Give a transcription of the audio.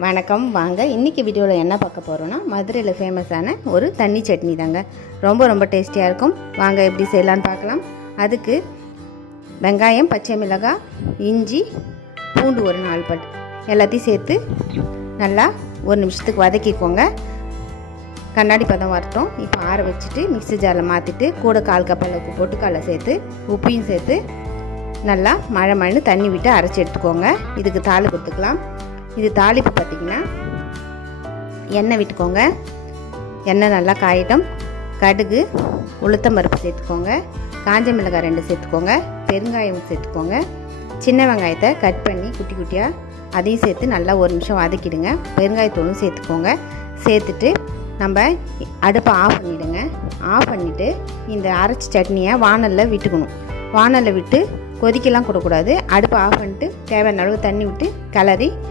வணக்கம். வாங்க இன்றைக்கி வீடியோவில் என்ன பார்க்க போகிறோன்னா, மதுரையில் ஃபேமஸான ஒரு தண்ணி சட்னி தாங்க. ரொம்ப டேஸ்டியாக இருக்கும். வாங்க எப்படி செய்யலான்னு பார்க்கலாம். அதுக்கு வெங்காயம், பச்சை மிளகாய், இஞ்சி, பூண்டு ஒரு 4 பல் எல்லாத்தையும் சேர்த்து நல்லா ஒரு நிமிஷத்துக்கு வதக்கிக்கோங்க. கண்ணாடி பதம் வரட்டும். இப்போ ஆற வச்சுட்டு மிக்ஸி ஜாரில் மாற்றிட்டு கூட 1/4 கப் அளவுக்கு பொட்டுக்கடலை சேர்த்து உப்பையும் சேர்த்து நல்லா மழை தண்ணி விட்டு அரைச்சி எடுத்துக்கோங்க. இதுக்கு தாளிப்பு கொடுத்துக்கலாம். இது தாளிப்பு பார்த்திங்கன்னா எண்ணெய் விட்டுக்கோங்க. எண்ணெய் நல்லா காயட்டும். கடுகு, உளுத்தம்பருப்பு சேர்த்துக்கோங்க. காஞ்ச மிளகாய் 2 சேர்த்துக்கோங்க. பெருங்காயம் சேர்த்துக்கோங்க. சின்ன வெங்காயத்தை கட் பண்ணி குட்டி குட்டியாக அதையும் சேர்த்து நல்லா ஒரு நிமிஷம் வதக்கிடுங்க. பெருங்காயத்தூளும் சேர்த்துக்கோங்க. சேர்த்துட்டு நம்ம அடுப்பை ஆஃப் பண்ணிவிடுங்க. ஆஃப் பண்ணிவிட்டு இந்த அரைச்சி சட்னியை வாணலில் விட்டுக்கணும். வாணலில் விட்டு கொதிக்கலாம் கூடக்கூடாது. அடுப்பை ஆஃப் பண்ணிட்டு தேவையான அளவு தண்ணி விட்டு கிளறி